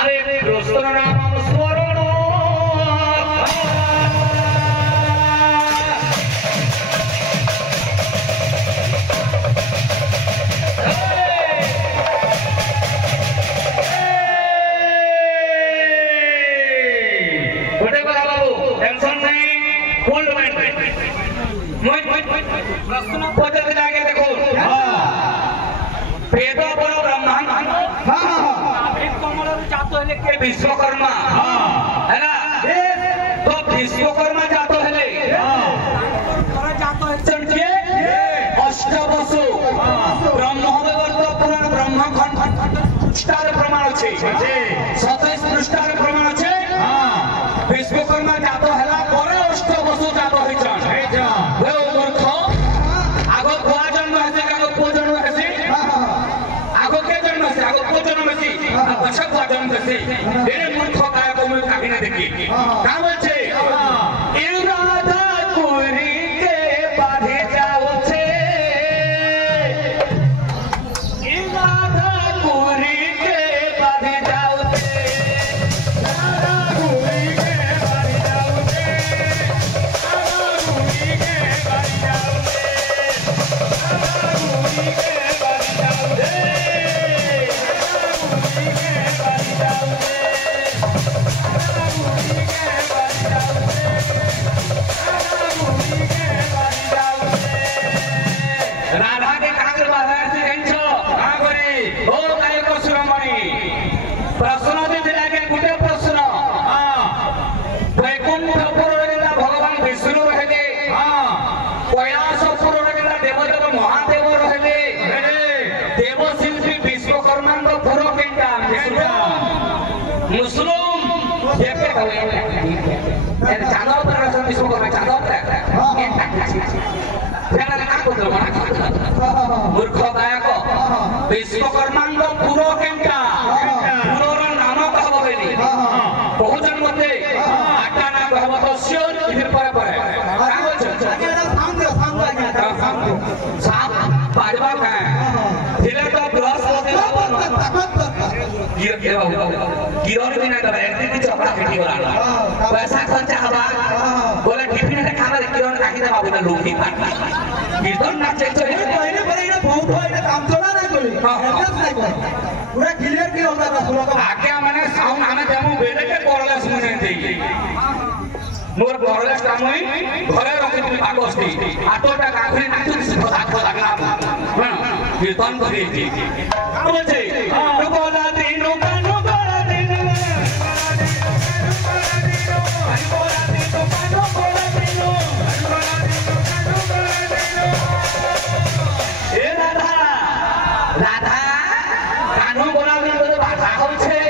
अरे दोस्तों नाम स्वरण विश्वकर्मा है ना तो विश्वकर्मा जातो है अष्टवसु ब्रह्मवैवर्त पुराण ब्रह्मखंड पृष्ठार प्रमाण अच्छे 27 पृष्ठार प्रमाण अच्छे विश्वकर्मा जातो है अष्टवसु जातो है मूर्ख आग कुआ जन्म है आग पुओ जन्म है आग के जन्म है आग पुओ जन्म है पछा कुआ जन्म है एने मूर्ख काय को मैं काहे ना देखी का बोलछे इरादा कोरी के बाधे जाओ छे इरादा कोरी के बाधे जाओ छे इरादा कोरी के बाधे जाओ छे इरादा कोरी के बाधे जाओ छे इरादा कोरी के बाधे जाओ छे राधा के कांग्र बाजार से गंजो नागरी ओ काय को सुरमणि प्रश्न दे लागे गुटे प्रश्न वैकुंठपुर रेला भगवान विष्णु रहले कैलासपुर रेला देवदेव महादेव रहले देवशिल्पी विश्वकर्मा को पुरो केंटा मुस्लिम देखे होए चांदो पर विश्वकर्मा चांदो पर मूर्ख गायक विश्वकर्मा पुरो केंटा पुरोर नाम कहब बेली बहुजन मते आटा ना कहब तो सियोर इधर पर का बोल साफ पाड़वा का थिले तो बृहस्पति किरण दिन दबा एक दिन चपड़ा फेटी वाला पैसा खर्चा हवा बोले टिफिन रे खाना किरण काकी दबा बोले लोकी पाटी कीर्तन नाचे चले पहले पर इने बहुत होइने काम चला ना कोई पूरा क्लियर के होता था पूरा आके माने साउंड हमें देमो बेले के करला सुने देई मोर बरले कामई घरे रखि तुम पागस्ती आटोटा काखरी नाचु सदा खोला गला कीर्तन करी थी बोले बोला दिनो कानो बोला दिनो बोला दिनो कानो बोला दिनो ए राधा राधा कानो बोला दिनो तो भाषा होछे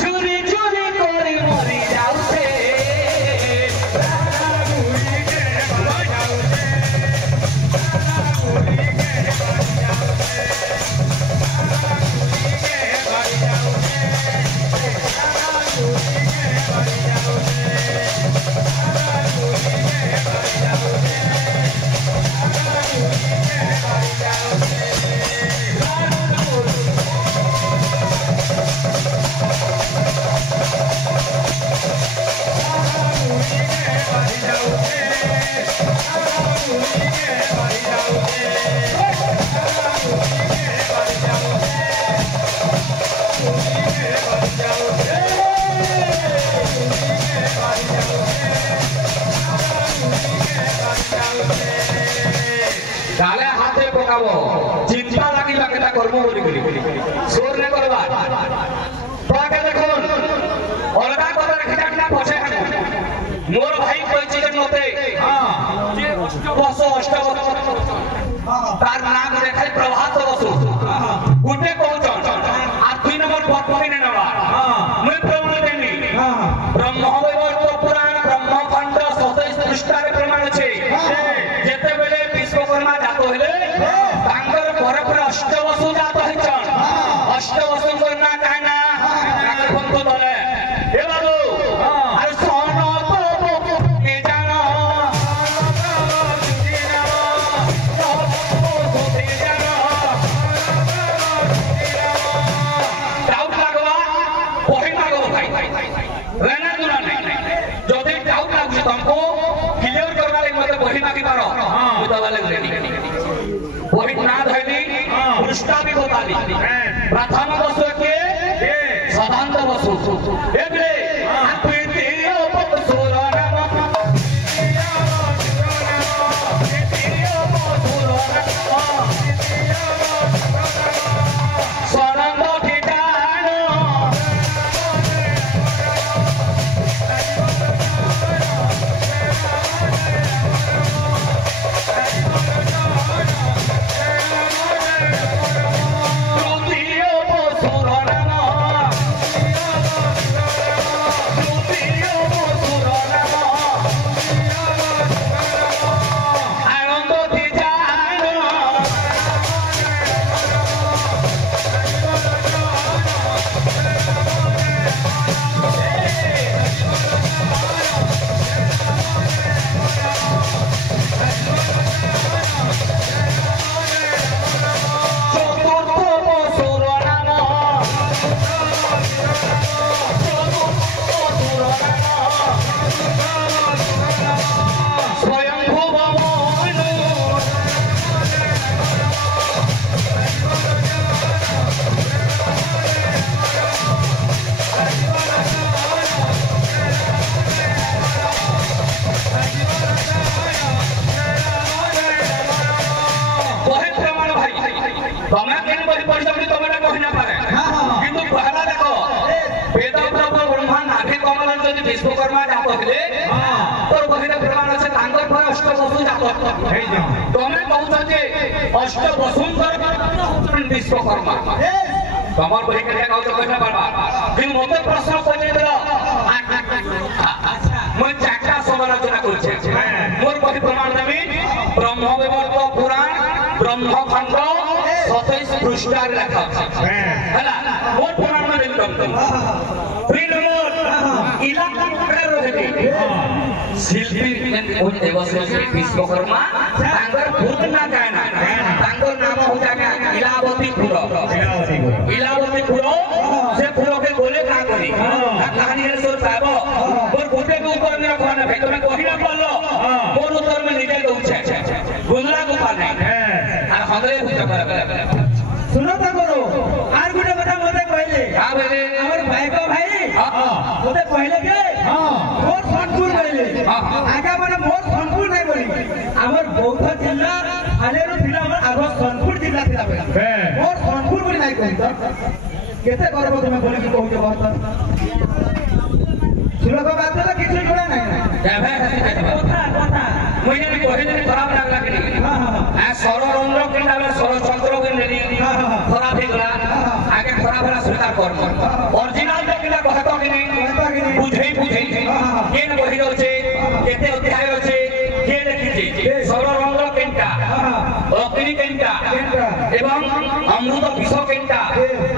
चोरी चोरी करी मरी जाउछे राधा गुरी के बजाउछे राधा गुरी के बजाउछे डाले हाथे पकाबो चिंता लागी बाकेटा करबो बोली बोली सोर ने करबा पाके देखो अलगा कर रखिटा ना पछे हम मोर भाई कहछि जे मते हां जे अष्टवसु तार नाम देखाई प्रभात बसु गुटे कहउछन आ 2 नंबर पत्नी ने नवा मैं प्रमाण देनी ब्रह्मवैवर्त पुराण ब्रह्मखंड 27 पृष्ठार प्रमाण छे जेते बेले विश्वकर्मा जातो हेले तांकर पर पर अष्टवसु जातो हेचन अष्टवसु करना काना बंधु दले ए बाबू अरे सोनो तो के जानो प्रथम बसु के सदानंद बसु एबले द्वितीय बसुर नाम सदानंद विश्वकर्मा जात थे तो बहिरे प्रमाण अच्छे तांगर पर अष्ट बसु जात तमे कहउछ जे अष्ट बसुंकर विश्वकर्मा तमर बहि के कहउछ कहना पारबा कि मते प्रश्न पजे देला मैं चारटा समालोचना करछे मोर बहि प्रमाण देबी ब्रह्म विवर्त पुराण ब्रह्मखंड 27 पृष्ठार लेखा हला मोर पुराण में देबी शिल्पी विश्वकर्मा भूत ना कहना नाम हो जाएगा इलावतीपुर से फूल के गोले का करी कहानी है सो साहब मोर गोटे के ऊपर में रखवा ना भाई तुम्हें कहिना पड़लो मोर उत्तर में निकल दउछे गुजरा गुफा नहीं आ हमरे पूछा बराबर सुनो त करो आर गुटे बता मते कहले हां बोले हमर भाई को भाई हां मते कहले के हां मोर सोनपुर कहले हां आगा माने मोर सोनपुर नहीं बोली हमर बौद्ध जिल्ला हालेरो जिल्ला हमर आगो सोनपुर जिल्ला थिला बोला मोर सोनपुर बोली नहीं कहि त केते करबो तुमे बोली कि कहू के बात सुनो को बात तो किछ जोड़ा नहीं कथा महीने में कहले खराब लागला कि हां हां आ सररंद्र के नाम सरचंद्र के नेली खराब हो गला आगे खराब होला स्वीकार कर ओरिजिनल तो किला कहतो कि नहीं बुझे के न बहि रहछे केते अध्याय रहछे के लिखिछे सररंद्र केनटा अग्नि केनटा एवं अमृत विष केनटा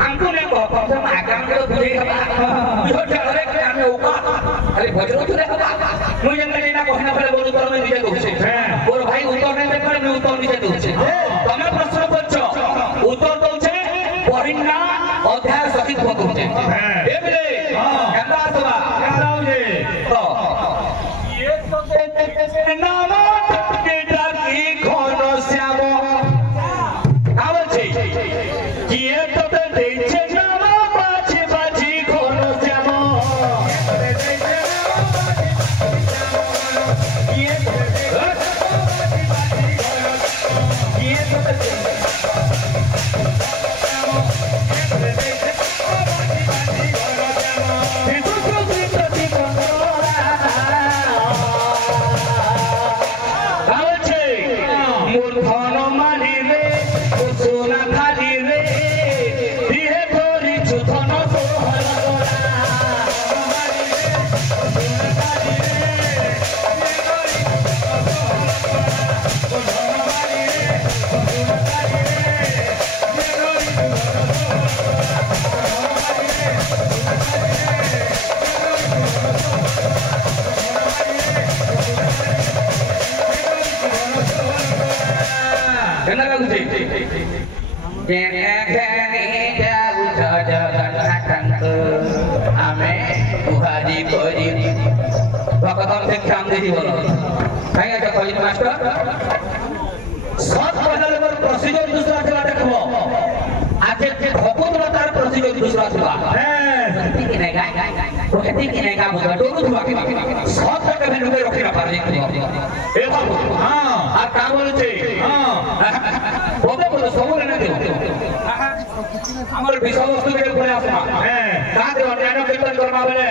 हमको ने कह प्रथम आगाम के बुझे हबा बुझो चले के हमें उका अरे भजन तो देखा मुझे ने ना कहना पड़े बोल उत्तर में निजे दोछे और भाई उत्तर नहीं देख मैं उत्तर निजे दोछे तमे प्रश्न करछ उत्तर दोछे परिणा अध्याय सहित दोछे एबले गंगा सभा गंगा जे तो ये तो नाम के डाकी घन श्याम आवे छे कि ये तो देछे नाम बाजी बाजी घन श्याम मास्टर सब पहले प्रोसीजर दूसरा चला देखो आगे दूसरा छुआ ठीक नहीं का वो कहते कि नहीं का बोला दोनों छुआ के सब तक में रुके रखी ना पार ए बाबू हां आ काम बोलते हां बोले बोले सब ने दे हमर विषय वस्तु के ऊपर आसमा का दे अन्याय कीर्तन करबा बेले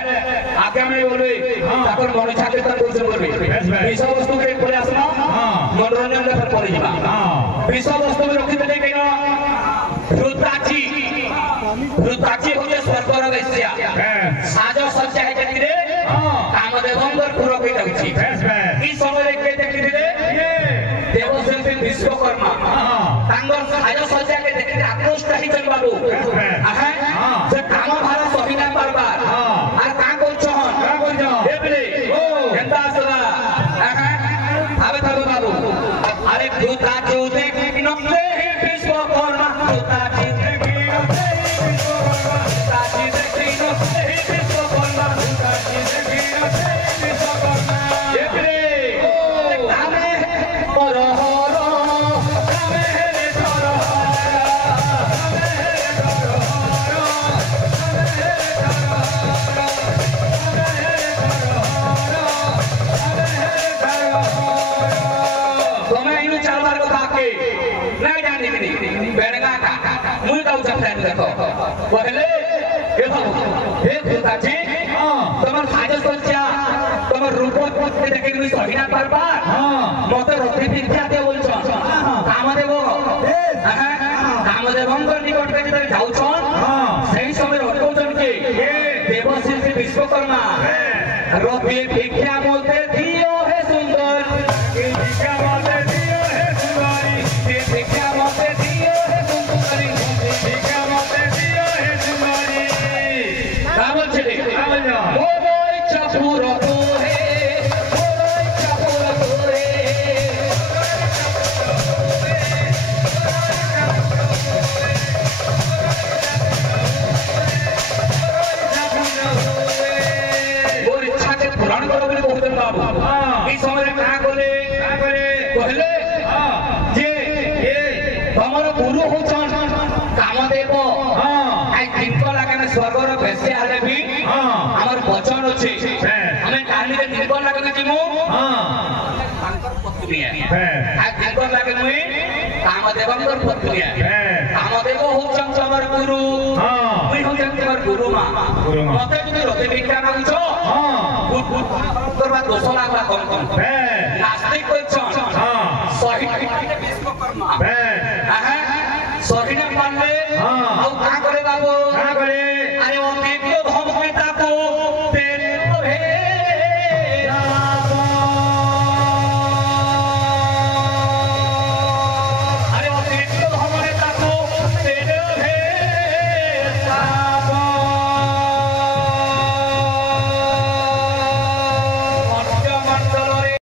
आगे में बोलबे ताकर मन इच्छा कीर्तन करसे बोलबे विषय वस्तु के ऊपर आसमा मनोरंजन ले पर पड़ी जीवा विषय वस्तु में रखी देले कहिनो रुद्राक्षी होते स्वर्गर वैश्या साज सज्जा है जतिरे कामदेवंकर पूरक ही जाउची ई समय के देखिले देवशिल्पी विश्वकर्मा तांगर साज सज्जा के देखि आकृष्ट ही चल बाबू आहा जे काम भार सहिना परबार आ का कोछन देबले केंदा सदा आहा आबे थाबे बाबू अरे रुद्राक्षी देखि नक्ते विश्वकर्मा रुद्राक्षी पहले हे पिताजी तमर साज सज्जा तमर रूप के देखे कि सहिना परबार मते रति भिक्षा दे बोलछ कामदेव कामदेवंकर निकट के जब जाउछन सही समय रखौछन के देवशिल्पी विश्वकर्मा रति भिक्षा बोलते दियो हे सुंदर भिक्षा बोलते दियो हे सुंदरी भिक्षा बोलते दियो हे सुंदरी भिक्षा बोलते दियो हे सुंदरी कामल चले मोरोई चापुर तो है मोरोई चापुर तो है मोर इच्छा के पुराण करो बोले बहुतन बाबू इस समय का करे कहले जे हमर गुरु होछन कामदेव आई तिनको लागेना स्वर्गर बेसे आले भी हमर वचन अछि हमें काली रे तिनको लागेना जिमु तांकर पत्नी है आई तिनको लागे मुई कामदेवंकर पत्नी है कामदेव होछन हमर गुरु मुई होछन हमर गुरु मां मते जदि रते भिक्षा मांगछो करबा दोष लागला कम नास्तिक होछन सही विश्वकर्मा सही ने मानले आ का करे बाबू का करे अरे ओ दिव्य